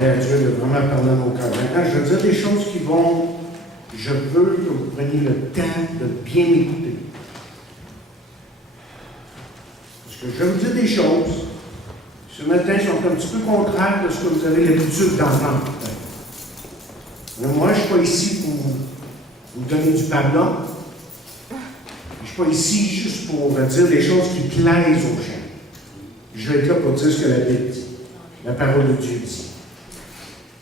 Dieu de vraiment parler à nos cœurs. Maintenant, je veux dire des choses qui vont. Je veux que vous preniez le temps de bien m'écouter. Parce que je vais vous dire des choses. Ce matin, sont un petit peu contraires de ce que vous avez l'habitude d'entendre. Mais moi, je ne suis pas ici pour vous donner du pardon. Je ne suis pas ici juste pour dire des choses qui plaisent aux gens. Je vais être là pour dire ce que la Bible dit. La parole de Dieu dit.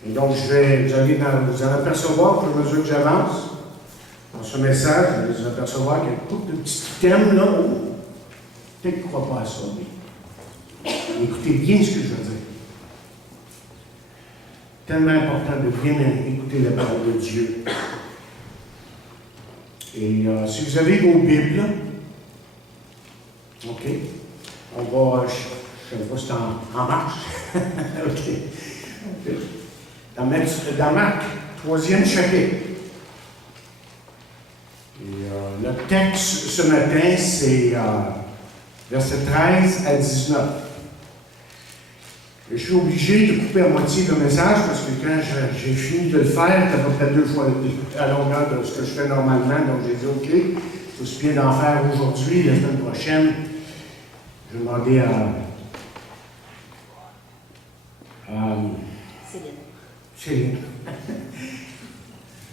Et donc, vous allez vous en apercevoir, au fur et à mesure que j'avance, dans ce message, vous allez vous apercevoir qu'il y a beaucoup de petits thèmes là. Peut-être qu'ils ne croient pas à ça, mais écoutez bien ce que je veux dire. Tellement important de bien écouter la parole de Dieu. Et si vous avez vos Bibles, OK, on va, je ne sais pas si c'est en marche. OK. Dans Marc, 3e chapitre. Et le texte ce matin, c'est versets 13 à 19. Et je suis obligé de couper à moitié le message parce que quand j'ai fini de le faire, c'est à peu près 2 fois à longueur de ce que je fais normalement. Donc j'ai dit, OK, c'est aussi bien d'en faire aujourd'hui, la semaine prochaine. Je vais demander à Céline.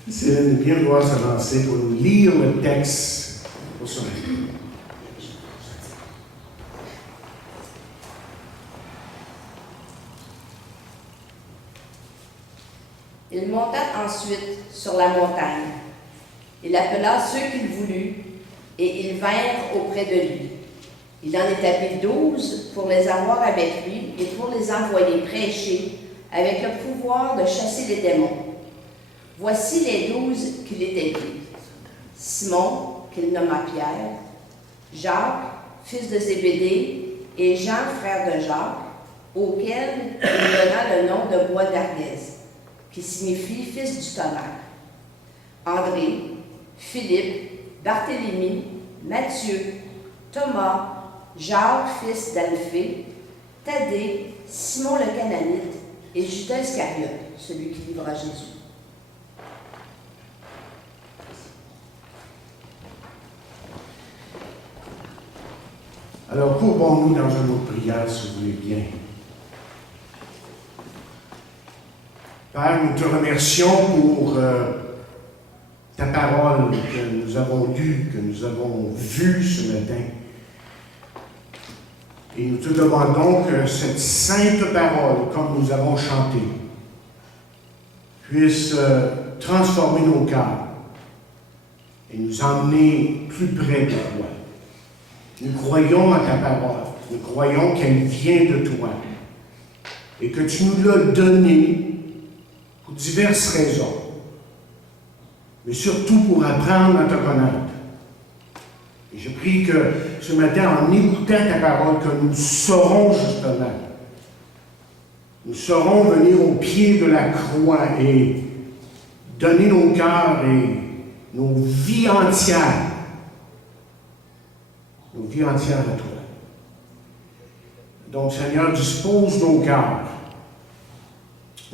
Céline, bien vouloir s'avancer pour nous lire le texte pour ce matin. Il monta ensuite sur la montagne. Il appela ceux qu'il voulut, et ils vinrent auprès de lui. Il en établit 12 pour les avoir avec lui et pour les envoyer prêcher avec le pouvoir de chasser les démons. Voici les 12 qu'il établit. Simon, qu'il nomma Pierre, Jacques, fils de Zébédée, et Jean, frère de Jacques, auquel il donna le nom de Boanerges, qui signifie fils du tonnerre. André, Philippe, Barthélemy, Matthieu, Thomas, Jacques, fils d'Alphée, Thaddée, Simon le Cananite et Judas Iscariote, celui qui livra Jésus. Alors, courbons-nous dans une autre prière, si vous voulez bien. Père, nous te remercions pour ta parole que nous avons lue, que nous avons vue ce matin. Et nous te demandons que cette sainte parole, comme nous avons chanté, puisse transformer nos cœurs et nous emmener plus près de toi. Nous croyons en ta parole, nous croyons qu'elle vient de toi et que tu nous l'as donnée pour diverses raisons, mais surtout pour apprendre à te connaître. Et je prie que ce matin, en écoutant ta parole, que nous saurons justement, nous saurons venir au pied de la croix et donner nos cœurs et nos vies entières à toi. Donc, Seigneur, dispose nos cœurs.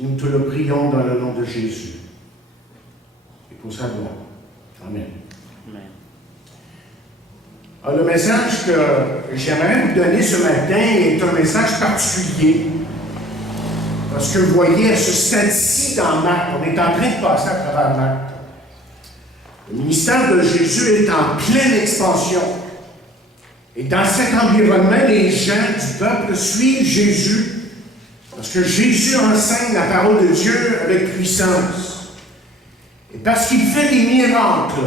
Nous te le prions dans le nom de Jésus. Et pour sa gloire. Amen. Alors, le message que j'aimerais vous donner ce matin est un message particulier. Parce que vous voyez, à ce stade-ci dans Marc, on est en train de passer à travers Marc. Le ministère de Jésus est en pleine expansion. Et dans cet environnement, les gens du peuple suivent Jésus. Parce que Jésus enseigne la parole de Dieu avec puissance. Et parce qu'il fait des miracles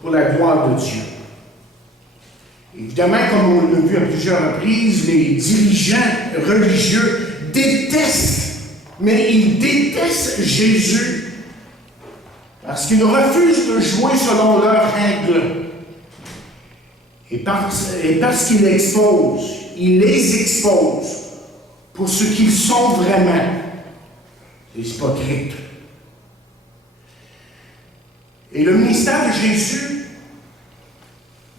pour la gloire de Dieu. Évidemment, comme on l'a vu à plusieurs reprises, les dirigeants religieux détestent, mais ils détestent Jésus parce qu'ils refusent de jouer selon leurs règles. Et parce qu'ils l'exposent, ils les exposent pour ce qu'ils sont vraiment, les hypocrites. Et le ministère de Jésus,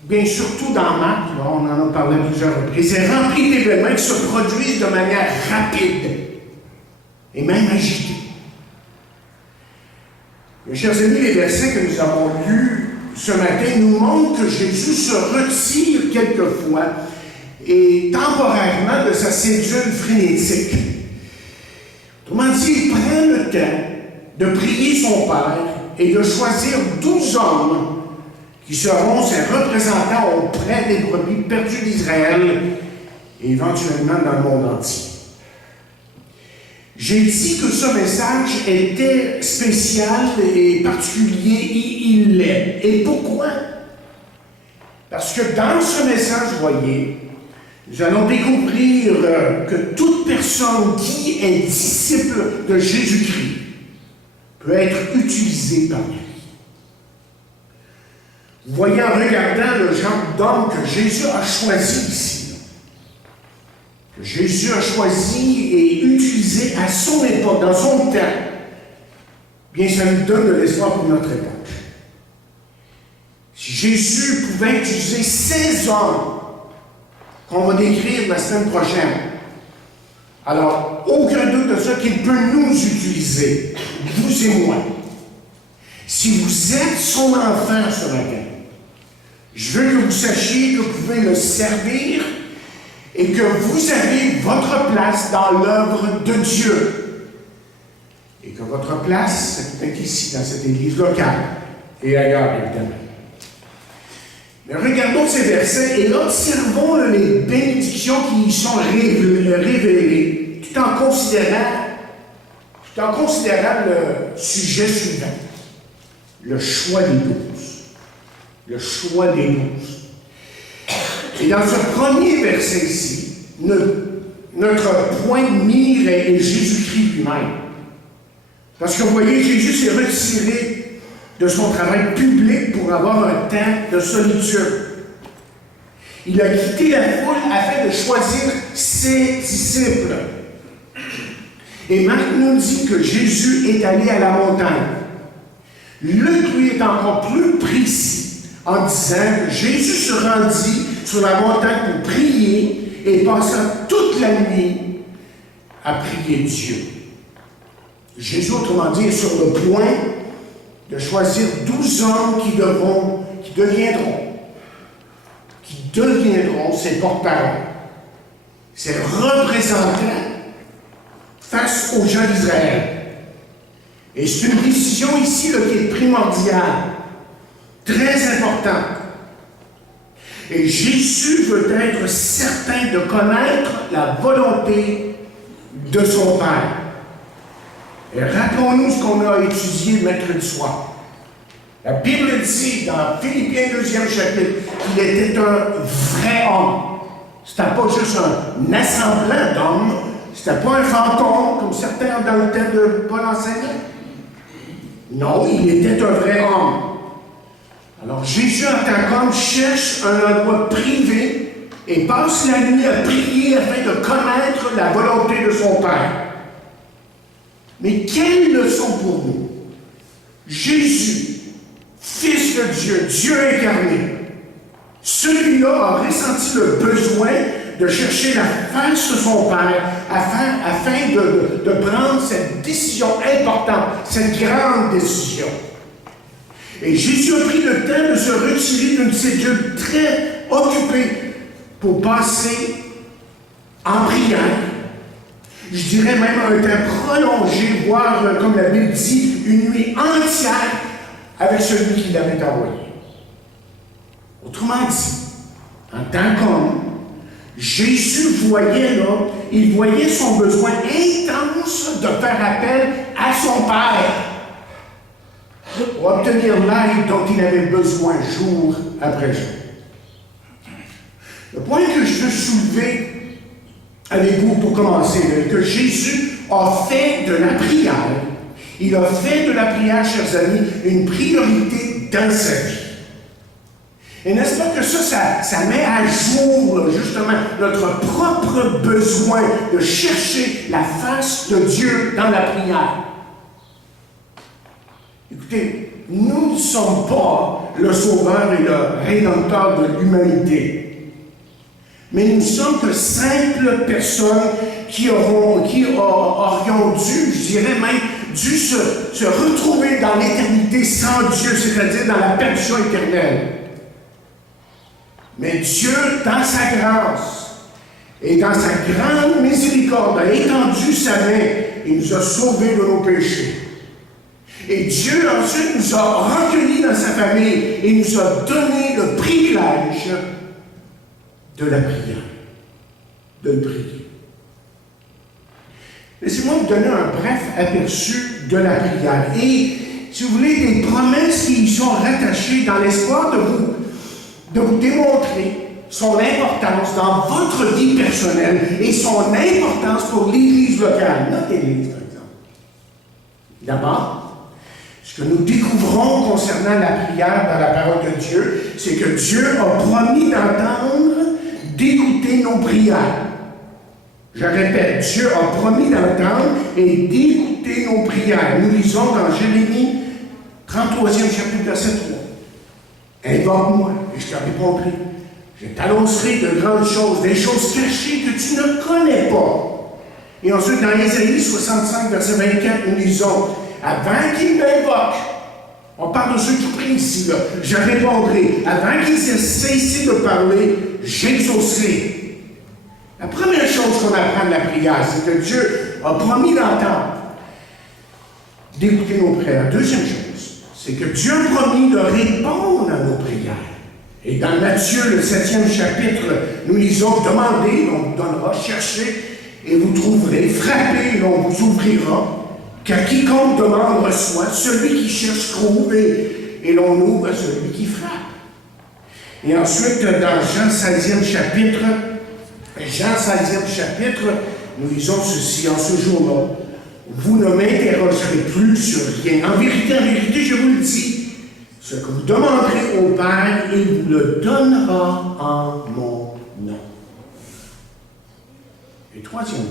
bien surtout dans Marc, là, on en a parlé à plusieurs reprises, est rempli d'événements qui se produisent de manière rapide. et même agité. Mes chers amis, les versets que nous avons lus ce matin nous montrent que Jésus se retire quelquefois et temporairement de sa cédule frénétique. Autrement dit, il prend le temps de prier son Père et de choisir 12 hommes qui seront ses représentants auprès des brebis perdues d'Israël et éventuellement dans le monde entier. J'ai dit que ce message était spécial et particulier, et il l'est. Et pourquoi? Parce que dans ce message, voyez, nous allons découvrir que toute personne qui est disciple de Jésus-Christ peut être utilisée par lui. Vous voyez en regardant le genre d'homme que Jésus a choisi ici, que Jésus a choisi et utilisé à son époque, dans son temps, bien ça nous donne de l'espoir pour notre époque. Si Jésus pouvait utiliser ces hommes qu'on va décrire la semaine prochaine, alors aucun doute de ça qu'il peut nous utiliser, vous et moi. Si vous êtes son enfant ce matin, je veux que vous sachiez que vous pouvez le servir et que vous avez votre place dans l'œuvre de Dieu. Et que votre place, c'est ici, dans cette église locale et ailleurs, évidemment. Mais regardons ces versets et observons les bénédictions qui y sont révélées, tout en considérant le sujet suivant, le choix des 12. Le choix des 12. Et dans ce premier verset ici, notre point de mire est Jésus-Christ lui-même. Parce que vous voyez, Jésus s'est retiré de son travail public pour avoir un temps de solitude. Il a quitté la foule afin de choisir ses disciples. Et Marc nous dit que Jésus est allé à la montagne. Luc, lui, est encore plus précis en disant que Jésus se rendit sur la montagne pour prier et passa toute la nuit à prier Dieu. Jésus, autrement dit, est sur le point de choisir 12 hommes qui deviendront ses porte-parole, ses représentants face aux gens d'Israël. Et c'est une décision ici là, qui est primordiale, très importante. Et Jésus veut être certain de connaître la volonté de son Père. Et rappelons-nous ce qu'on a étudié le mercredi soir. La Bible dit dans Philippiens 2e chapitre qu'il était un vrai homme. C'était pas juste un assemblant d'hommes, c'était pas un fantôme comme certains dans le temps de Paul enseignant. Non, il était un vrai homme. Alors Jésus en tant qu'homme cherche un endroit privé et passe la nuit à prier afin de connaître la volonté de son Père. Mais quelle leçon pour nous? Jésus, Fils de Dieu, Dieu incarné, celui-là a ressenti le besoin de chercher la face de son Père afin de prendre cette décision importante, cette grande décision. Et Jésus a pris le temps de se retirer d'une cédule très occupée pour passer en prière. Je dirais même un temps prolongé, voire, comme la Bible dit, une nuit entière avec celui qui l'avait envoyé. Autrement dit, en tant qu'homme, Jésus il voyait son besoin intense de faire appel à son Père pour obtenir l'aide dont il avait besoin jour après jour. Le point que je veux soulever avec vous pour commencer, que Jésus a fait de la prière, il a fait de la prière, chers amis, une priorité dans sa vie. Et n'est-ce pas que ça met à jour, justement, notre propre besoin de chercher la face de Dieu dans la prière? Écoutez, nous ne sommes pas le sauveur et le rédempteur de l'humanité. Mais nous sommes que simples personnes qui aurions dû, je dirais même, dû se retrouver dans l'éternité sans Dieu, c'est-à-dire dans la perdition éternelle. Mais Dieu, dans sa grâce et dans sa grande miséricorde, a étendu sa main et nous a sauvés de nos péchés. Et Dieu ensuite nous a recueillis dans sa famille et nous a donné le privilège de la prière, de le prier. Laissez-moi vous donner un bref aperçu de la prière. Et, si vous voulez, des promesses qui y sont rattachées dans l'espoir de vous démontrer son importance dans votre vie personnelle et son importance pour l'Église locale, notre Église, par exemple. D'abord, ce que nous découvrons concernant la prière dans la parole de Dieu, c'est que Dieu a promis d'entendre, d'écouter nos prières. Je répète, Dieu a promis d'entendre et d'écouter nos prières. Nous lisons dans Jérémie, 33e chapitre, verset 3. Invoque-moi et je te répondrai. Je t'annoncerai de grandes choses, des choses cachées que tu ne connais pas. Et ensuite, dans Ésaïe 65, verset 24, nous lisons, avant qu'ils m'invoquent, on parle de ceux qui prient ici, là, je répondrai. Avant qu'ils aient cessé de parler, j'exaucerai. La première chose qu'on apprend de la prière, c'est que Dieu a promis d'entendre, d'écouter nos prières. La deuxième chose, c'est que Dieu a promis de répondre à nos prières. Et dans Matthieu, le 7e chapitre, nous lisons, demandez, on vous donnera, cherchez, et vous trouverez, frappez, et on vous ouvrira. Car quiconque demande reçoit, celui qui cherche trouve, et l'on ouvre à celui qui frappe. Et ensuite, dans Jean 16e chapitre, nous lisons ceci en ce jour-là. Vous ne m'interrogerez plus sur rien. En vérité, je vous le dis, ce que vous demanderez au Père, il vous le donnera en mon nom. Et troisièmement,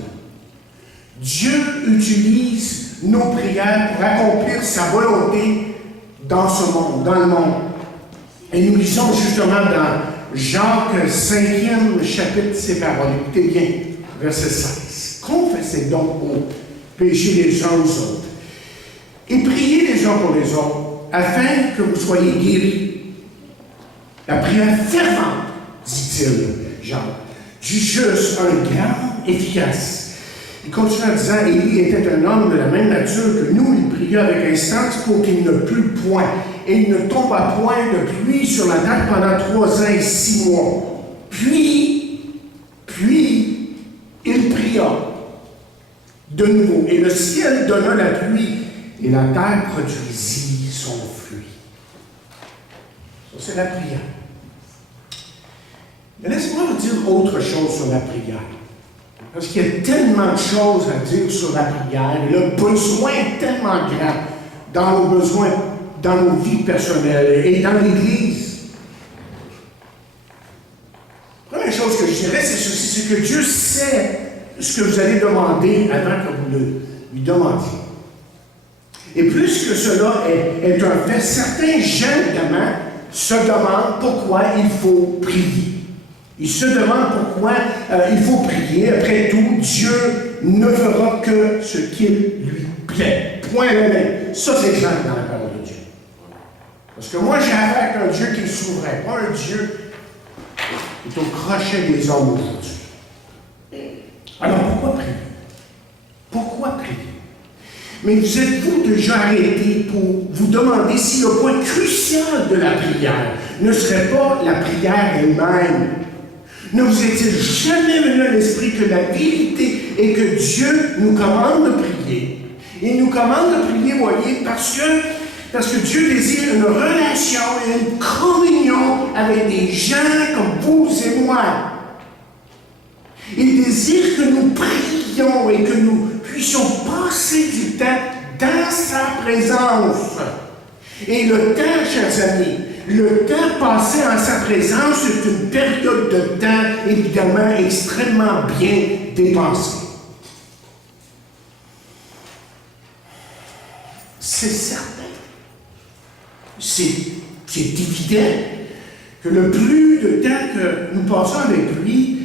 Dieu utilise nos prières pour accomplir sa volonté dans ce monde, dans le monde. Et nous lisons justement dans Jacques 5e chapitre ces paroles. Écoutez bien, verset 16. Confessez donc vos péchés les uns aux autres et priez les uns pour les autres afin que vous soyez guéris. La prière fervente, dit-il, Jean, du juste, un grand efficace. Il continue en disant, Élie était un homme de la même nature que nous, il pria avec instance pour qu'il ne plût point. Et il ne tomba point de pluie sur la terre pendant 3 ans et 6 mois. Puis, il pria de nouveau. Et le ciel donna la pluie, et la terre produisit son fruit. Ça, c'est la prière. Mais laissez-moi vous dire autre chose sur la prière. Parce qu'il y a tellement de choses à dire sur la prière. Le besoin est tellement grand dans nos besoins, dans nos vies personnelles et dans l'Église. La première chose que je dirais, c'est ceci, c'est que Dieu sait ce que vous allez demander avant que vous le lui demandiez. Et plus que cela est un fait, certains gens, évidemment, se demandent pourquoi il faut prier. Ils se demandent pourquoi il faut prier. Après tout, Dieu ne fera que ce qu'il lui plaît. Point de main. Ça, c'est clair dans la parole de Dieu. Parce que moi, j'ai affaire avec un Dieu qui est souverain, pas un Dieu qui est au crochet des hommes aujourd'hui. Alors, pourquoi prier? Pourquoi prier? Mais vous êtes-vous déjà arrêté pour vous demander si le point crucial de la prière ne serait pas la prière elle-même? Ne vous est-il jamais venu à l'esprit que la vérité est que Dieu nous commande de prier? Il nous commande de prier, voyez, parce que Dieu désire une relation et une communion avec des gens comme vous et moi. Il désire que nous prions et que nous puissions passer du temps dans sa présence. Et le temps, chers amis, le temps passé en sa présence est une période de temps évidemment extrêmement bien dépensée. C'est certain. C'est évident que le plus de temps que nous passons avec lui,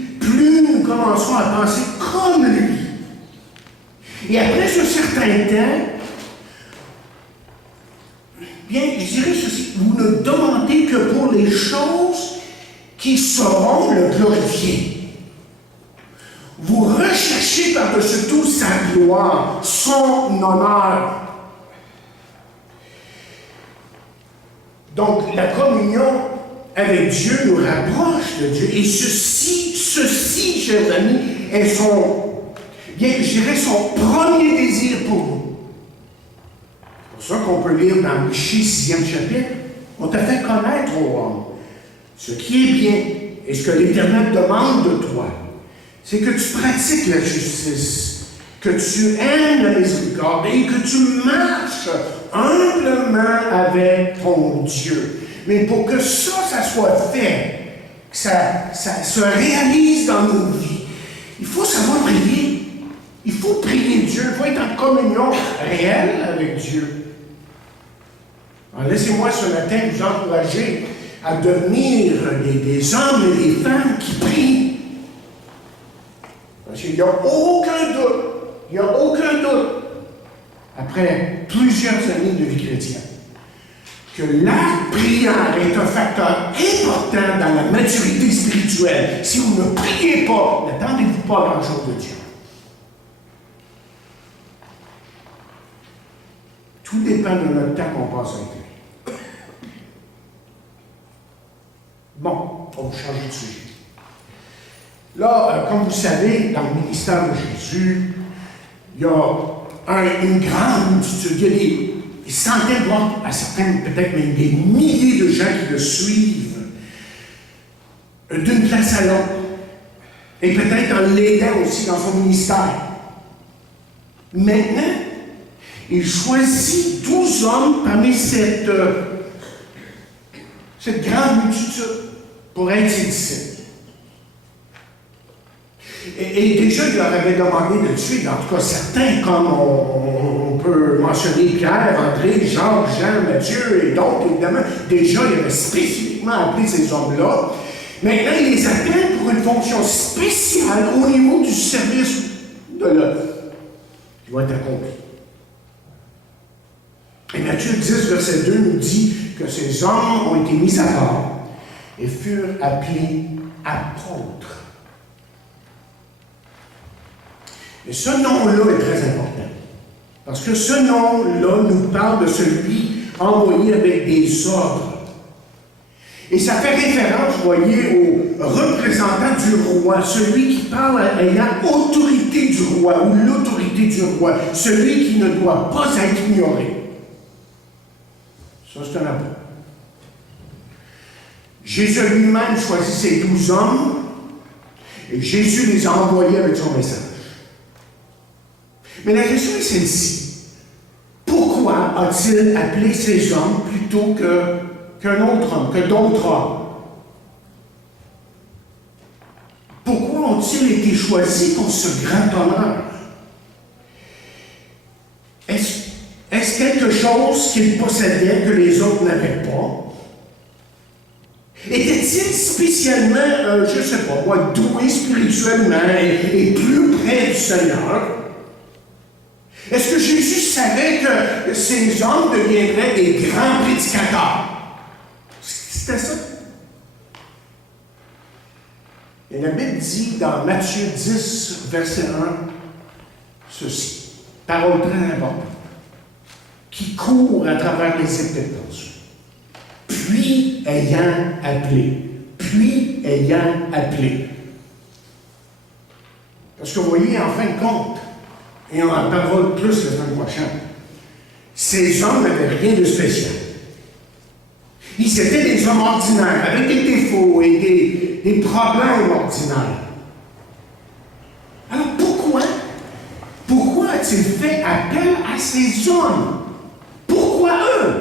commencerons à penser comme lui. Et après ce certain temps, bien, je dirais ceci, vous ne demandez que pour les choses qui sauront le glorifier. Vous recherchez par-dessus tout sa gloire, son honneur. Donc, la communion avec Dieu nous rapproche de Dieu. Et ceci, chers amis, est son premier désir pour vous. C'est pour ça qu'on peut lire dans Michée 6e chapitre, on t'a fait connaître, ô homme, ce qui est bien et ce que l'Éternel demande de toi, c'est que tu pratiques la justice, que tu aimes la miséricorde et que tu marches humblement avec ton Dieu. Mais pour que ça soit fait, que ça se réalise dans nos vies, il faut savoir prier. Il faut prier Dieu, il faut être en communion réelle avec Dieu. Alors laissez-moi ce matin vous encourager à devenir des hommes et des femmes qui prient. Parce qu'il n'y a aucun doute, après plusieurs années de vie chrétienne, que la prière est un facteur important dans la maturité spirituelle. Si vous ne priez pas, n'attendez-vous pas grand-chose de Dieu. Tout dépend de notre temps qu'on passe avec lui. Bon, on va changer de sujet. Là, comme vous savez, dans le ministère de Jésus, il y a une grande multitude. Il y a des centaines, voire à certains, peut-être même des milliers de gens qui le suivent d'une place à l'autre. Et peut-être en l'aidant aussi dans son ministère. Maintenant, il choisit 12 hommes parmi cette grande multitude pour être ses disciples. Et déjà, il leur avait demandé de tuer, en tout cas certains, comme on peut mentionner Pierre, André, Jacques, Jean, Matthieu et d'autres, évidemment. Déjà, il avait spécifiquement appelé ces hommes-là. Maintenant, il les appelle pour une fonction spéciale au niveau du service de l'œuvre qui va être accompli. Et Matthieu 10, verset 2 nous dit que ces hommes ont été mis à part et furent appelés apôtres. Et ce nom-là est très important. Parce que ce nom-là nous parle de celui envoyé avec des ordres. Et ça fait référence, vous voyez, au représentant du roi, celui qui parle ayant autorité du roi ou l'autorité du roi, celui qui ne doit pas être ignoré. Ça, c'est un apôtre. Jésus lui-même choisit ces 12 hommes et Jésus les a envoyés avec son message. Mais la question est celle-ci. Pourquoi a-t-il appelé ces hommes plutôt qu'un autre homme, que d'autres hommes? Pourquoi ont-ils été choisis pour ce grand honneur? Est-ce quelque chose qu'ils possédaient que les autres n'avaient pas? Était-il spécialement, je ne sais pas moi, doué spirituellement et plus près du Seigneur? Est-ce que Jésus savait que ces hommes deviendraient des grands prédicateurs? C'était ça. Et la Bible dit dans Matthieu 10, verset 1, ceci. Parole très importante. Qui court à travers les Épîtres. Puis ayant appelé. Parce que vous voyez, en fin de compte, et on en parlera plus la semaine prochaine, ces hommes n'avaient rien de spécial. Ils étaient des hommes ordinaires, avec des défauts et des problèmes ordinaires. Alors pourquoi a-t-il fait appel à ces hommes? Pourquoi eux?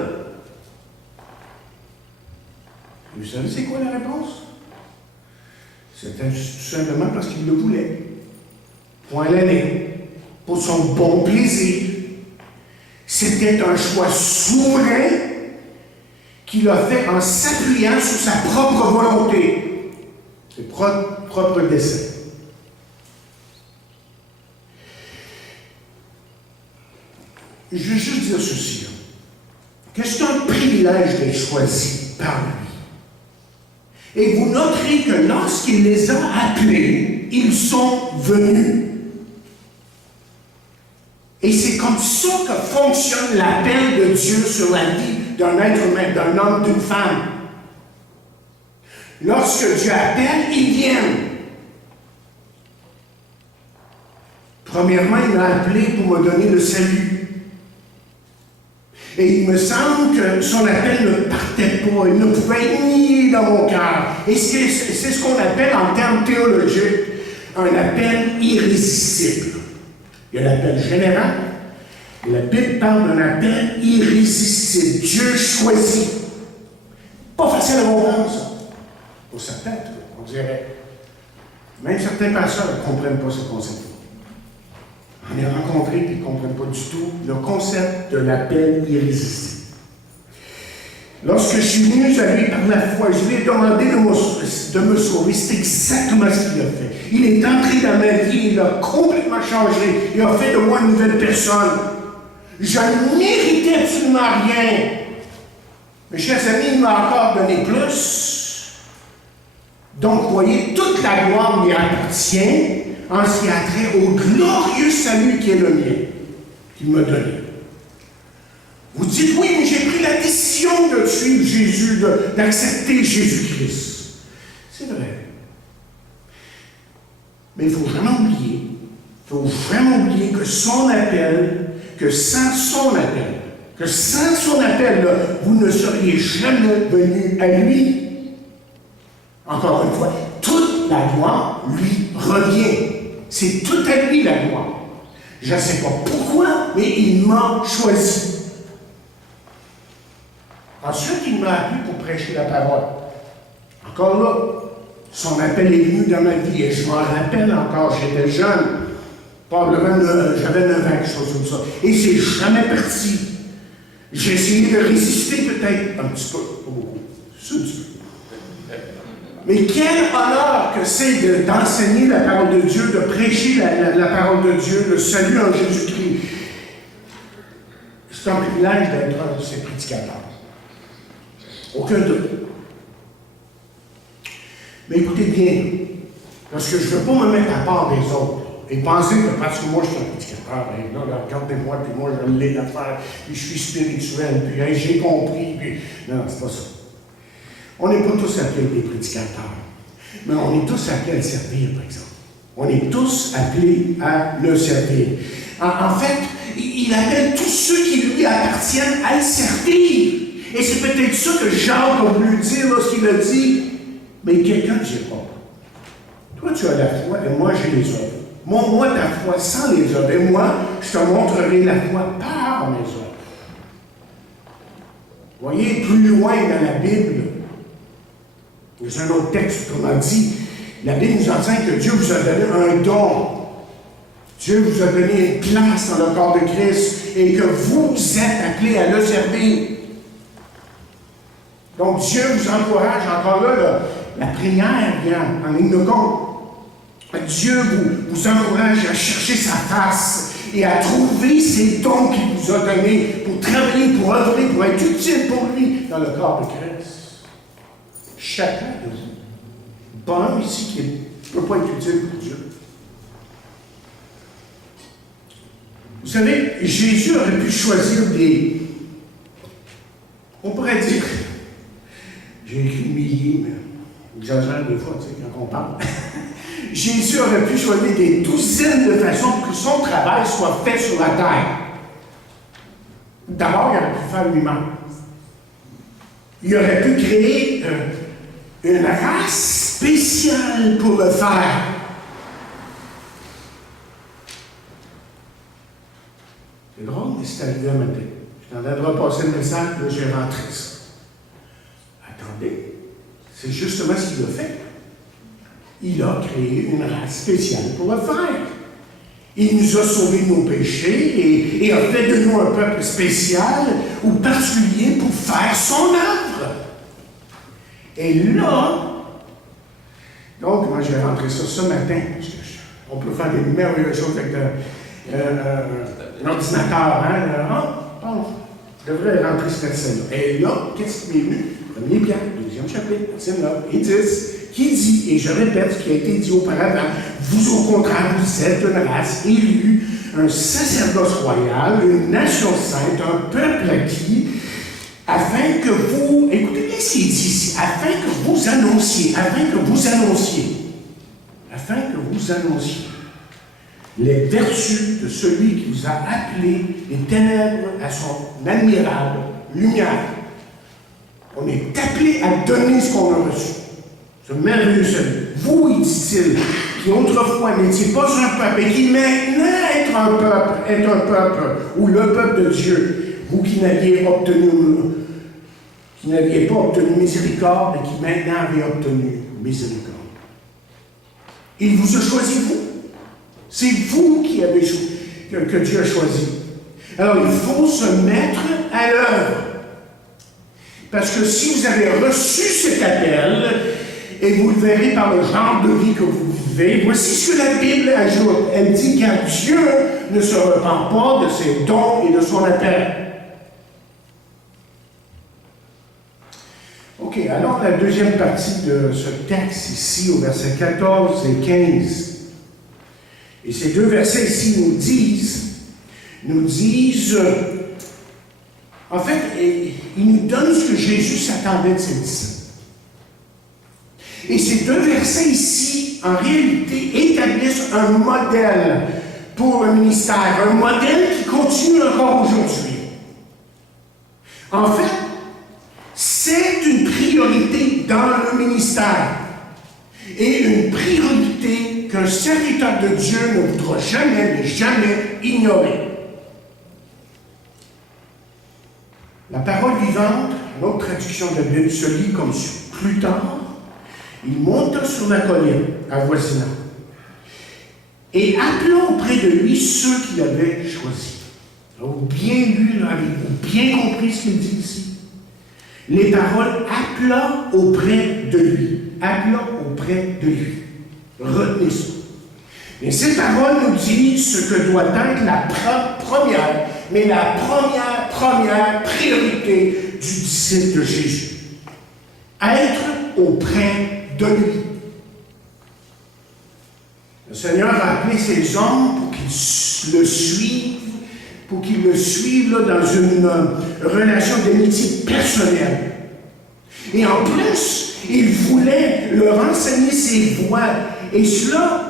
Vous savez c'est quoi la réponse? C'était tout simplement parce qu'il le voulait. Point à la ligne. Pour son bon plaisir. C'était un choix souverain qu'il a fait en s'appuyant sur sa propre volonté, ses propres desseins. je veux juste dire ceci, là, que c'est un privilège d'être choisi par lui. Et vous noterez que lorsqu'il les a appelés, ils sont venus. Et c'est comme ça que fonctionne l'appel de Dieu sur la vie d'un être humain, d'un homme, d'une femme. Lorsque Dieu appelle, ils viennent. Premièrement, il m'a appelé pour me donner le salut. Et il me semble que son appel ne partait pas, il ne pouvait être nié dans mon cœur. Et c'est ce qu'on appelle en termes théologiques un appel irrésistible. Il y a l'appel général. Et la Bible parle d'un appel irrésistible. Dieu choisit. Pas facile à comprendre, ça. Pour certains, on dirait. Même certains pasteurs ne comprennent pas ce concept-là. On est rencontrés et ils ne comprennent pas du tout le concept de l'appel irrésistible. Lorsque je suis venu à lui par la foi, je lui ai demandé de me sauver. C'est exactement ce qu'il a fait. Il est entré dans ma vie, il a complètement changé. Il a fait de moi une nouvelle personne. Je ne méritais absolument rien. Mes chers amis, il m'a encore donné plus. Donc, vous voyez, toute la gloire lui appartient en ce qui a trait au glorieux salut qui est le mien, qu'il m'a donné. Vous dites, oui, mais j'ai pris la décision de suivre Jésus, d'accepter Jésus-Christ. C'est vrai. Mais il ne faut jamais oublier que son appel, que sans son appel, là, vous ne seriez jamais venu à lui. Encore une fois, toute la gloire lui revient. C'est tout à lui la gloire. Je ne sais pas pourquoi, mais il m'a choisi. Ensuite, il m'a appelé pour prêcher la parole. Encore là, son appel est venu dans ma vie et je m'en rappelle encore, j'étais jeune. Probablement, j'avais 9 ans, quelque chose comme ça. Et c'est jamais parti. J'ai essayé de résister peut-être un petit peu, pas beaucoup, juste un petit peu. Mais quel honneur que c'est d'enseigner la parole de Dieu, de prêcher la parole de Dieu, le salut en Jésus-Christ. C'est un privilège d'être un de ces prédicateurs. Aucun doute. Mais écoutez bien, parce que je ne veux pas me mettre à part des autres et penser que parce que moi je suis un prédicateur, ben, là, regardez-moi, puis moi je l'ai l'affaire, puis je suis spirituel, puis hey, j'ai compris, puis. Non, c'est pas ça. On n'est pas tous appelés des prédicateurs, mais on est tous appelés à le servir, par exemple. On est tous appelés à le servir. En fait, il appelle tous ceux qui lui appartiennent à le servir. Et c'est peut-être ça que Jacques a voulu dire lorsqu'il a dit, mais quelqu'un ne sait pas. Toi, tu as la foi et moi, j'ai les œuvres. Montre-moi ta foi sans les œuvres. Et moi, je te montrerai la foi par mes œuvres. Vous voyez, plus loin dans la Bible, il y a un autre texte, comment dit, la Bible nous enseigne que Dieu vous a donné un don. Dieu vous a donné une place dans le corps de Christ et que vous êtes appelés à le servir. Donc, Dieu vous encourage, encore là, la prière vient en ligne de compte. Dieu vous encourage à chercher sa face et à trouver ses dons qu'il vous a donnés pour travailler, pour œuvrer, pour être utile pour lui dans le corps de Christ. Chacun de vous. Bonhomme ici qui ne peut pas être utile pour Dieu. Vous savez, Jésus aurait pu choisir des. On pourrait dire. J'ai écrit milliers, mais j'exagère des fois, tu sais, quand on parle. Jésus aurait pu choisir des douzaines de façons pour que son travail soit fait sur la terre. D'abord, il aurait pu faire lui-même. Il aurait pu créer une race spéciale pour le faire. C'est drôle, mais c'est arrivé un matin. Je t'en ai repasser le message, là, j'ai rentré ça. Attendez, c'est justement ce qu'il a fait. Il a créé une race spéciale pour le faire. Il nous a sauvés de nos péchés et a fait de nous un peuple spécial ou particulier pour faire son œuvre. Et là, donc, moi j'ai rentré ça ce matin, parce qu'on peut faire des merveilleuses choses avec un ordinateur, hein? Bon, je devrais rentrer ce verset-là. Et là, qu'est-ce qui est venu? 1er Pierre, 2e chapitre, verset 9 et 10, qui dit, et je répète ce qui a été dit auparavant, vous au contraire, vous êtes une race élue, un sacerdoce royal, une nation sainte, un peuple acquis, afin que vous, écoutez bien ce qu'il dit ici, afin que vous annonciez les vertus de celui qui vous a appelé des ténèbres à son admirable lumière. On est appelé à donner ce qu'on a reçu. Ce merveilleux salut. Vous, il dit-il, qui autrefois n'étiez pas un peuple et qui maintenant est un peuple, ou le peuple de Dieu, vous qui n'aviez pas obtenu miséricorde et qui maintenant avez obtenu miséricorde. Il vous a choisi, vous. C'est vous qui avez que Dieu a choisi. Alors, il faut se mettre à l'œuvre. Parce que si vous avez reçu cet appel, et vous le verrez par le genre de vie que vous vivez, voici ce que la Bible ajoute. Elle dit car Dieu ne se repent pas de ses dons et de son appel. OK, alors la deuxième partie de ce texte ici, au verset 14 et 15. Et ces deux versets ici nous disent, en fait, ils nous donnent ce que Jésus s'attendait de ses disciples. Et ces deux versets ici, en réalité, établissent un modèle pour le ministère, un modèle qui continue encore aujourd'hui. En fait, c'est une priorité dans le ministère et une priorité qu'un serviteur de Dieu ne voudra jamais ignorer. La parole vivante, notre traduction de la Bible, se lit comme suit. Plus tard, il monta sur la colline avoisinante et appela auprès de lui ceux qu'il avait choisis. Donc, bien lu, avez-vous bien compris ce qu'il dit ici? Les paroles appela auprès de lui. Appela auprès de lui. Retenez ça. Et ces paroles nous disent ce que doit être la première priorité du disciple de Jésus. Être auprès de lui. Le Seigneur a appelé ces hommes pour qu'ils le suivent là, dans une relation d'amitié personnelle. Et en plus, il voulait leur enseigner ses voies. Et cela,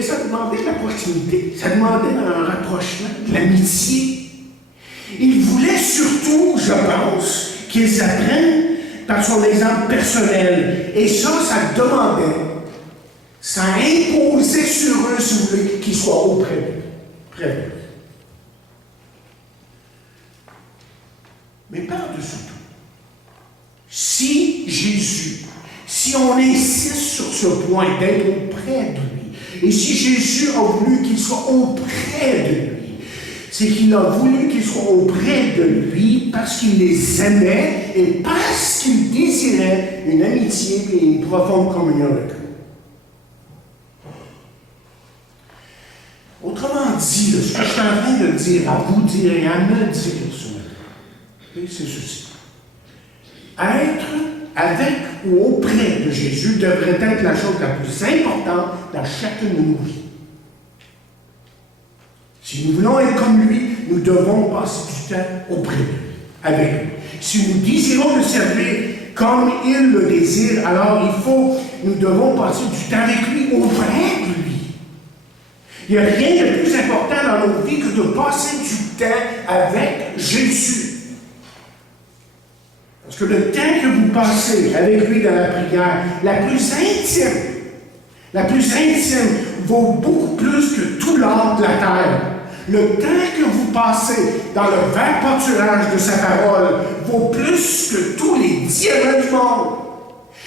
ça demandait de la proximité, ça demandait un rapprochement, de l'amitié. Il voulait surtout, je pense, qu'ils apprennent par son exemple personnel. Et ça demandait, ça imposait sur eux, si vous voulez, qu'ils soient auprès d'eux, près d'eux. Mais par-dessus tout, si on insiste sur ce point d'être auprès de lui, et si Jésus a voulu qu'il soit auprès de lui, c'est qu'il a voulu qu'ils soient auprès de lui parce qu'il les aimait et parce qu'il désirait une amitié et une profonde communion avec eux. Autrement dit, ce que je suis en train de dire, à vous dire et à me dire ce matin, c'est ceci. Être avec ou auprès de Jésus devrait être la chose la plus importante dans chacune de nos vies. Si nous voulons être comme lui, nous devons passer du temps auprès de lui, avec lui. Si nous désirons le servir comme il le désire, alors nous devons passer du temps avec lui, auprès de lui. Il n'y a rien de plus important dans nos vies que de passer du temps avec Jésus. Parce que le temps que vous passez avec lui dans la prière, la plus intime, vaut beaucoup plus que tout l'or de la terre. Le temps que vous passez dans le vague pâturage de sa parole vaut plus que tous les diamants du monde.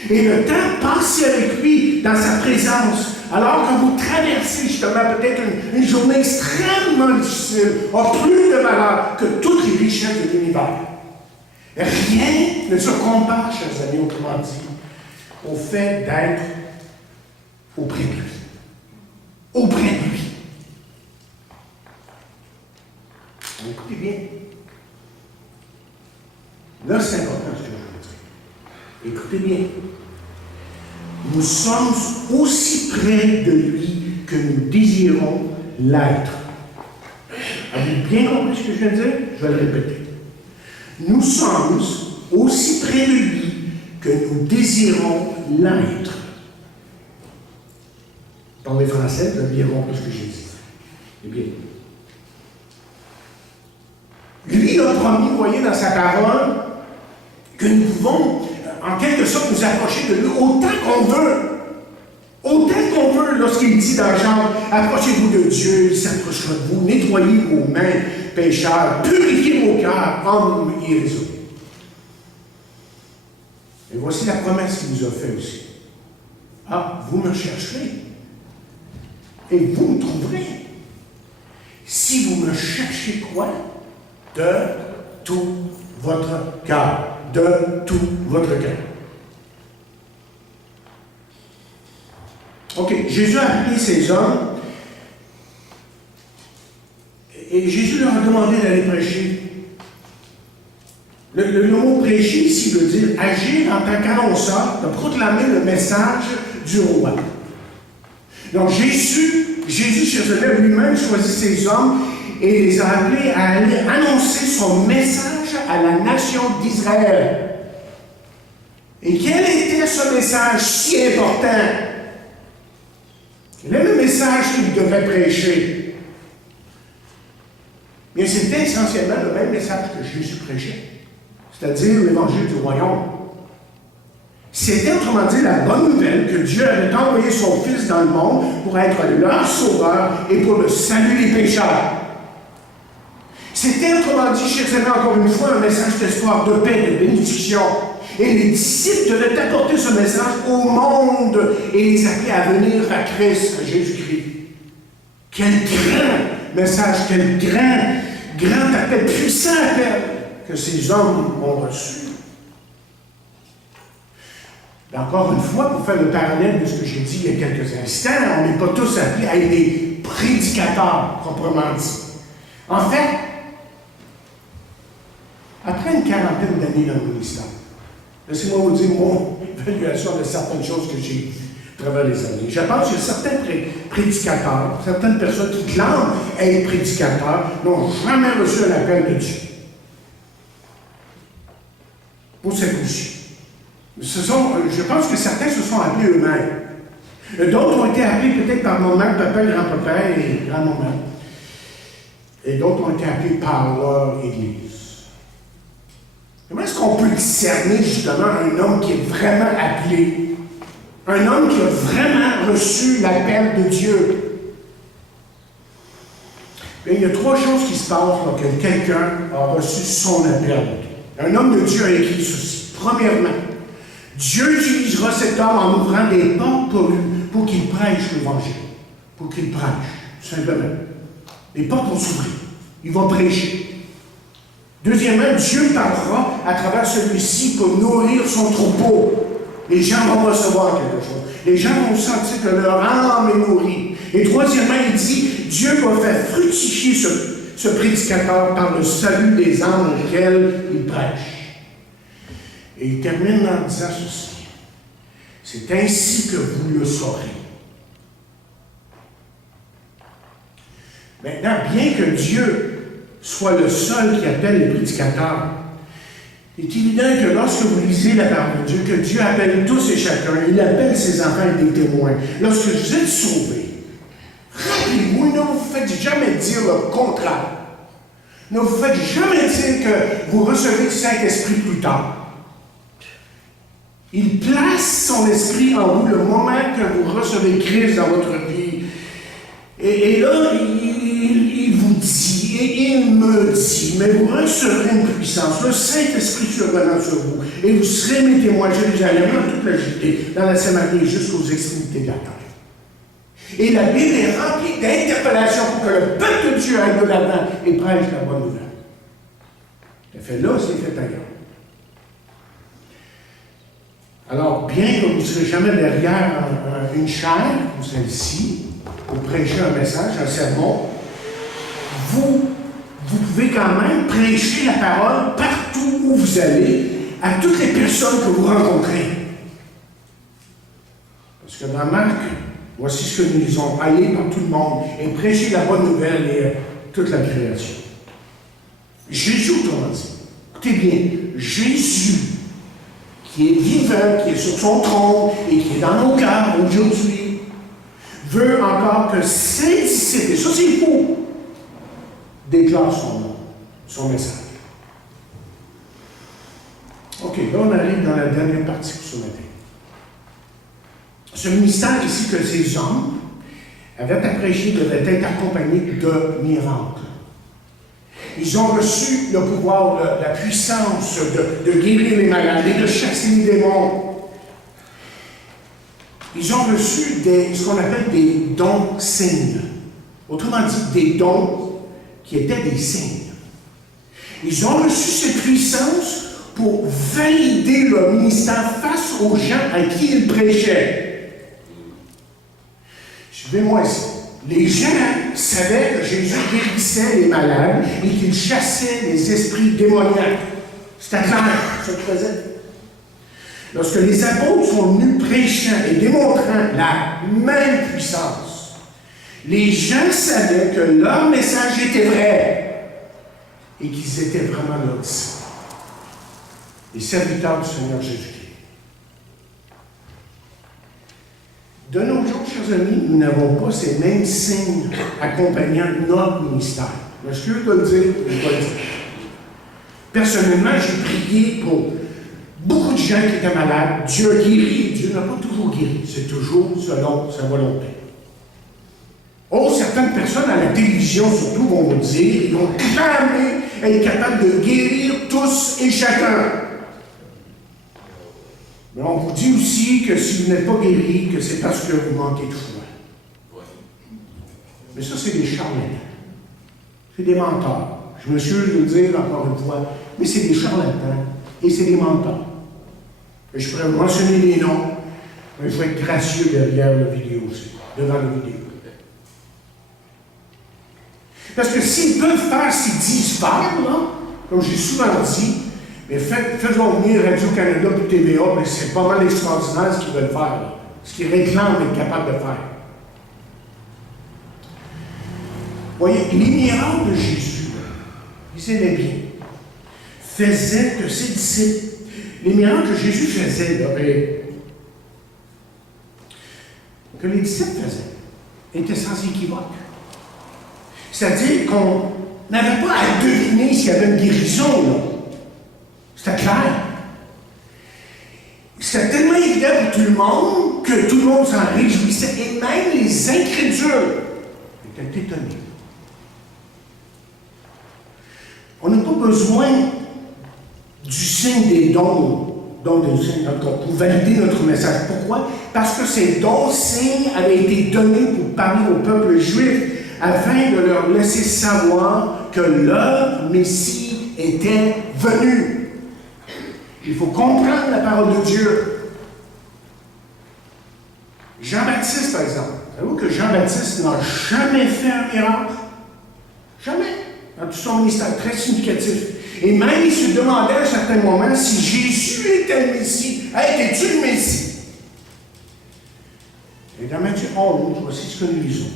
Et le temps passé avec lui dans sa présence, alors que vous traversez justement peut-être une journée extrêmement difficile, a plus de valeur que toutes les richesses de l'univers. Rien ne se compare, chers amis, autrement dit, au fait d'être auprès de lui. Auprès de lui. Écoutez bien. Là, c'est important ce que je veux dire. Écoutez bien. Nous sommes aussi près de lui que nous désirons l'être. Avez-vous bien compris ce que je viens de dire? Je vais le répéter. Nous sommes aussi près de lui que nous désirons l'être. Dans les Français, vous avez bien compris ce que j'ai dit. Eh bien, lui a promis, vous voyez, dans sa parole, que nous pouvons, en quelque sorte, nous approcher de lui autant qu'on veut. Autant qu'on veut, lorsqu'il dit dans Jean, approchez-vous de Dieu, il s'approchera de vous, nettoyez vos mains, pécheurs, purifiez vos cœurs, hommes irrésolus. Et voici la promesse qu'il nous a faite aussi. Ah, vous me chercherez, et vous me trouverez. Si vous me cherchez quoi? De tout votre cœur. De tout votre cœur. OK, Jésus a appelé ces hommes et Jésus leur a demandé d'aller prêcher. Le mot prêcher ici veut dire agir en tant qu'annonceur, de proclamer le message du roi. Donc Jésus, Jérusalem lui-même choisit ces hommes et les a appelés à aller annoncer son message à la nation d'Israël. Et quel était ce message si important? Quel est le message qu'il devait prêcher? Bien, c'était essentiellement le même message que Jésus prêchait, c'est-à-dire l'évangile du royaume. C'était, autrement dit, la bonne nouvelle que Dieu avait envoyé son Fils dans le monde pour être leur sauveur et pour le salut des pécheurs. C'était, autrement dit, chers amis, encore une fois, un message d'espoir, de paix, de bénédiction. Et les disciples devaient apporter ce message au monde et les appeler à venir à Christ, à Jésus-Christ. Quel grand message, quel grand appel, puissant appel que ces hommes ont reçu. Mais encore une fois, pour faire le parallèle de ce que j'ai dit il y a quelques instants, on n'est pas tous appelés à être des prédicateurs, proprement dit. En fait, après une quarantaine d'années dans le ministère, laissez-moi vous dire mon évaluation de certaines choses que j'ai vues à travers les années. Je pense que certains prédicateurs, certaines personnes qui clament être prédicateurs, n'ont jamais reçu un appel de Dieu. Pour cette couche. Je pense que certains se sont appelés eux-mêmes. D'autres ont été appelés peut-être par maman, papa, grand-papa et grand-maman. Et d'autres ont été appelés par leur Église. Comment est-ce qu'on peut discerner justement un homme qui est vraiment appelé? Un homme qui a vraiment reçu l'appel de Dieu? Bien, il y a trois choses qui se passent lorsque quelqu'un a reçu son appel. Un homme de Dieu a écrit ceci. Premièrement, Dieu utilisera cet homme en ouvrant des portes pour qu'il prêche l'Évangile. Pour qu'il prêche, tout simplement. Les portes vont s'ouvrir. Il va prêcher. Deuxièmement, Dieu parlera à travers celui-ci pour nourrir son troupeau. Les gens vont recevoir quelque chose. Les gens vont sentir que leur âme est nourrie. Et troisièmement, il dit, Dieu va faire fructifier ce prédicateur par le salut des âmes auxquelles il prêche. Et il termine en disant ceci. C'est ainsi que vous le saurez. Maintenant, bien que Dieu soit le seul qui appelle les prédicateurs, il est évident que lorsque vous lisez la parole de Dieu, que Dieu appelle tous et chacun, il appelle ses enfants et des témoins. Lorsque vous êtes sauvés, rappelez-vous, ne vous faites jamais dire le contraire. Ne vous faites jamais dire que vous recevez du Saint-Esprit plus tard. Il place son esprit en vous le moment que vous recevez Christ dans votre vie. Et là, il vous dit, et il me dit, mais vous recevrez une puissance, le Saint-Esprit survenant sur vous, et vous serez mes témoins à Jérusalem, dans toute la Judée, dans la Samarie, jusqu'aux extrémités de la terre. Et la Bible est remplie d'interpellations pour que le peuple de Dieu aille de l'avant et prêche la bonne nouvelle. C'est fait là, c'est fait ailleurs. Alors, bien que vous ne serez jamais derrière une chaire, comme celle-ci, pour prêcher un message, un sermon, vous pouvez pouvez quand même prêcher la parole partout où vous allez, à toutes les personnes que vous rencontrez. Parce que dans Marc, voici ce que nous disons, allez par tout le monde et prêchez la bonne nouvelle et toute la création. Jésus, autrement dit, écoutez bien, Jésus, qui est vivant, qui est sur son trône et qui est dans nos cœurs aujourd'hui, veut encore que ses disciples, et ça c'est faux, déclarent son nom, son message. OK, là on arrive dans la dernière partie pour ce matin. Ce ministère ici que ces hommes avaient à prêcher devait être accompagné de miracles. Ils ont reçu le pouvoir, la puissance de guérir les malades et de chasser les démons. Ils ont reçu ce qu'on appelle des dons signes. Autrement dit, des dons qui étaient des signes. Ils ont reçu cette puissance pour valider leur ministère face aux gens à qui ils prêchaient. Suivez-moi ici. Les gens savaient que Jésus guérissait les malades et qu'il chassait les esprits démoniaques. C'était clair, ce qu'il faisait. Lorsque les apôtres sont venus prêchant et démontrant la même puissance, les gens savaient que leur message était vrai et qu'ils étaient vraiment leurs disciples, les serviteurs du Seigneur Jésus-Christ. De nos jours, chers amis, nous n'avons pas ces mêmes signes accompagnant notre ministère. Je suis curieux de le dire, je vais le dire. Personnellement, j'ai prié pour beaucoup de gens qui étaient malades. Dieu a guéri, Dieu n'a pas toujours guéri. C'est toujours selon sa volonté. Oh, certaines personnes à la télévision, surtout, vont vous dire, ils vont clamer être capables de guérir tous et chacun. Mais on vous dit aussi que si vous n'êtes pas guéri, que c'est parce que vous manquez de foi. Mais ça, c'est des charlatans. C'est des menteurs. Je me suis de le dire encore une fois, mais c'est des charlatans et c'est des menteurs. Et je pourrais vous mentionner les noms, mais je vais être gracieux derrière la vidéo aussi, devant la vidéo. Parce que s'ils peuvent faire ce qu'ils disent faire, là, comme j'ai souvent dit, mais faisons venir Radio-Canada et TVA, mais c'est pas mal extraordinaire ce qu'ils veulent faire, là, ce qu'ils réclament d'être capables de faire. Voyez, les miracles de Jésus, lisez-les bien, faisaient que ses disciples, les miracles que Jésus faisait, là, que les disciples faisaient, étaient sans équivoque. C'est-à-dire qu'on n'avait pas à deviner s'il y avait une guérison, là. C'était clair. C'était tellement évident pour tout le monde que tout le monde s'en réjouissait. Et même les incrédules étaient étonnés. On n'a pas besoin du signe des dons des signes, pour valider notre message. Pourquoi? Parce que ces dons, signes avaient été donnés pour parler au peuple juif afin de leur laisser savoir que leur Messie était venu. Il faut comprendre la parole de Dieu. Jean-Baptiste, par exemple. Savez-vous que Jean-Baptiste n'a jamais fait un miracle? Jamais. Dans tout son ministère, très significatif. Et même, il se demandait à un certain moment si Jésus était le Messie. Hey, es-tu le Messie? Et dans Matthieu 11, voici ce que nous lisons.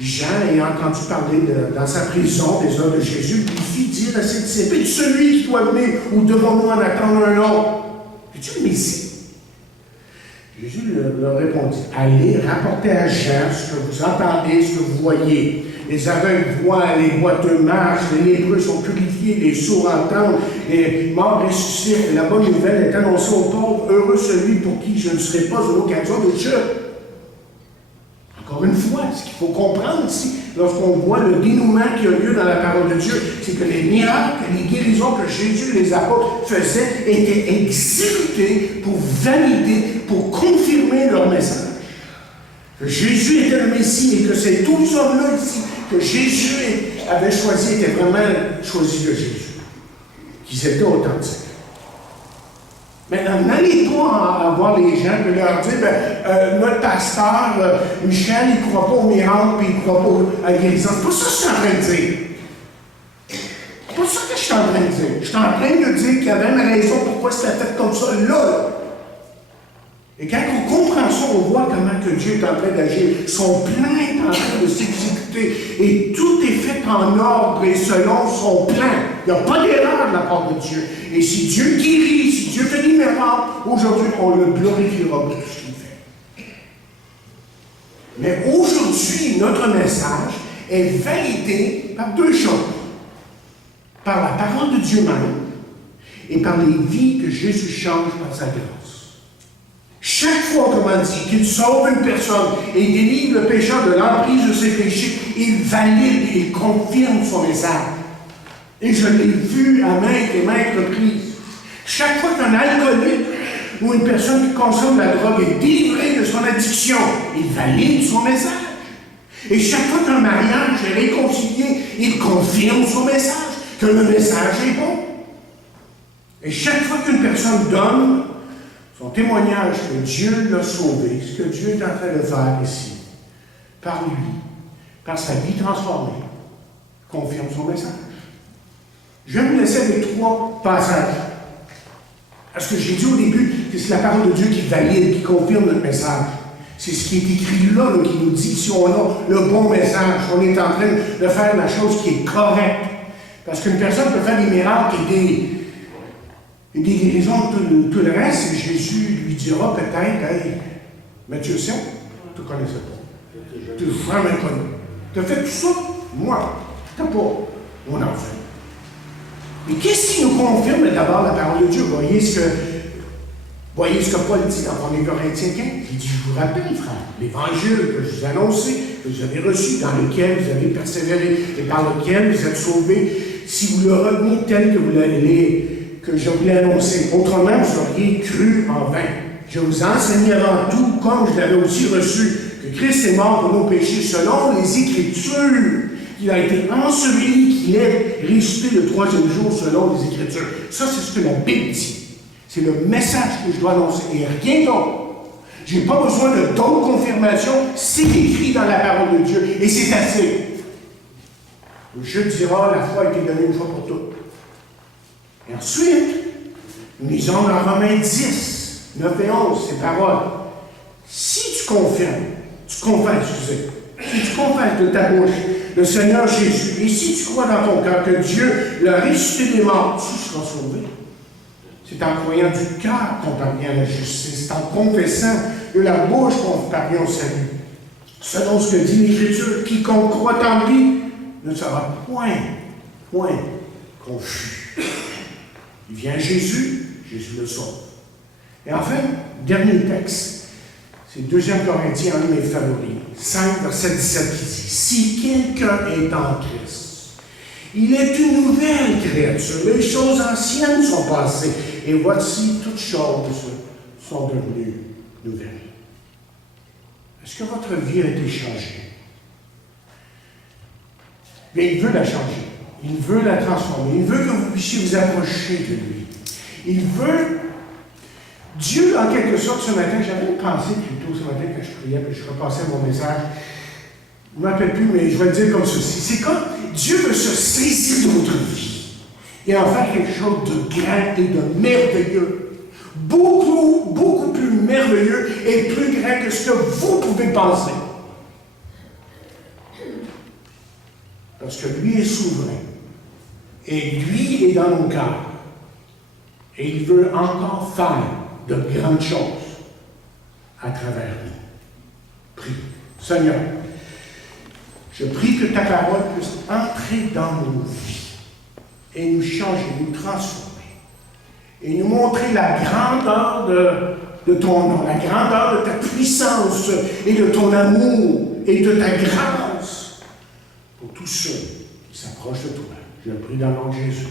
Jean, ayant entendu parler dans sa prison des œuvres de Jésus, lui fit dire à ses disciples, celui qui doit venir, ou devons-nous en attendre un autre? Es-tu le Messie? Jésus leur répondit, allez rapporter à Jean ce que vous entendez, ce que vous voyez. Les aveugles voient, les boiteux marchent, les lépreux sont purifiés, les sourds entendent, les morts ressuscitent. La bonne nouvelle est annoncée aux pauvres, heureux celui pour qui je ne serai pas une occasion de chute. Encore une fois, ce qu'il faut comprendre ici, lorsqu'on voit le dénouement qui a lieu dans la parole de Dieu, c'est que les miracles, les guérisons que Jésus et les apôtres faisaient étaient exécutés pour valider, pour confirmer leur message. Que Jésus était le Messie et que ces 12 hommes-là ici, que Jésus avait choisi, étaient vraiment choisis de Jésus. Qu'ils étaient authentiques. Maintenant, n'allez pas voir les gens et leur dire, notre pasteur, Michel, il ne croit pas au miracle et il ne croit pas à la guérison. C'est pas ça que je suis en train de dire. suis en train de dire? Je suis en train de dire qu'il y avait une raison pourquoi c'était fait comme ça, là. Et quand on comprend ça, on voit comment que Dieu est en train d'agir. Son plan est en train de s'exécuter. Et tout est fait en ordre et selon son plan. Il n'y a pas d'erreur de la part de Dieu. Et si Dieu guérit, si Dieu fait des miracles, aujourd'hui, on le glorifiera pour tout ce qu'il fait. Mais aujourd'hui, notre message est validé par deux choses. Par la parole de Dieu même et par les vies que Jésus change par sa grâce. Chaque fois, comme on dit, qu'il sauve une personne et délivre le pécheur de l'emprise de ses péchés, il valide et il confirme son message. Et je l'ai vu à maintes et maintes reprises. Chaque fois qu'un alcoolique ou une personne qui consomme la drogue est délivré de son addiction, il valide son message. Et chaque fois qu'un mariage est réconcilié, il confirme son message, que le message est bon. Et chaque fois qu'une personne donne son témoignage que Dieu l'a sauvé, ce que Dieu est en train de faire ici, par lui, par sa vie transformée, confirme son message. Je vais vous laisser avec 3 passages. Parce que j'ai dit au début que c'est la parole de Dieu qui valide, qui confirme notre message. C'est ce qui est écrit là, qui nous dit si on a le bon message, on est en train de faire la chose qui est correcte. Parce qu'une personne peut faire des miracles et des guérisons, tout le reste, et Jésus lui dira peut-être, hey, Matthieu 7, tu ne connaissais pas. Tu es vraiment inconnu. Tu as fait tout ça? Moi, tu n'as pas mon enfant. Mais qu'est-ce qui nous confirme d'abord la parole de Dieu? Voyez ce que Paul dit dans 1 Corinthiens 15. Il dit, je vous rappelle, frère, l'évangile que je vous ai annoncé, que vous avez reçu, dans lequel vous avez persévéré et par lequel vous êtes sauvés, si vous le retenez tel que je vous l'ai annoncé. Autrement, vous auriez cru en vain. Je vous enseigne avant tout, comme je l'avais aussi reçu, que Christ est mort pour nos péchés selon les Écritures, qu'il a été enseveli, qu'il est ressuscité le 3e jour selon les Écritures. Ça, c'est ce que la Bible dit. C'est le message que je dois annoncer et rien d'autre. Je n'ai pas besoin de d'autres confirmations. C'est écrit dans la parole de Dieu et c'est assez. Je dirai, la foi a été donnée une fois pour toutes. Et ensuite, nous lisons dans Romains 10, 9 et 11, ces paroles. Si tu confesses de ta bouche le Seigneur Jésus, et si tu crois dans ton cœur que Dieu l'a ressuscité des morts, tu seras sauvé. C'est en croyant du cœur qu'on parvient à la justice. C'est en confessant de la bouche qu'on parvient au salut. Selon ce que dit l'Écriture, quiconque croit en lui ne sera point confus. Il vient Jésus le sauve. Et enfin, dernier texte, c'est 2 Corinthiens, un de mes favoris, 5, verset 17, qui dit « Si quelqu'un est en Christ, il est une nouvelle créature. Les choses anciennes sont passées, et voici toutes choses sont devenues nouvelles. » Est-ce que votre vie a été changée? Mais il veut la changer. Il veut la transformer. Il veut que vous puissiez vous approcher de lui. Il veut... Dieu, en quelque sorte, ce matin, j'avais une pensée plutôt ce matin quand je priais, puis je repassais mon message. Je ne me rappelle plus, mais je vais le dire comme ceci. C'est comme Dieu veut se saisir de votre vie et en faire quelque chose de grand et de merveilleux. Beaucoup, beaucoup plus merveilleux et plus grand que ce que vous pouvez penser. Parce que lui est souverain. Et lui est dans nos cœurs. Et il veut encore faire de grandes choses à travers nous. Prie. Seigneur, je prie que ta parole puisse entrer dans nos vies et nous changer, nous transformer et nous montrer la grandeur de ton nom, la grandeur de ta puissance et de ton amour et de ta grâce pour tous ceux qui s'approchent de toi. Je prie dans le nom de Jésus.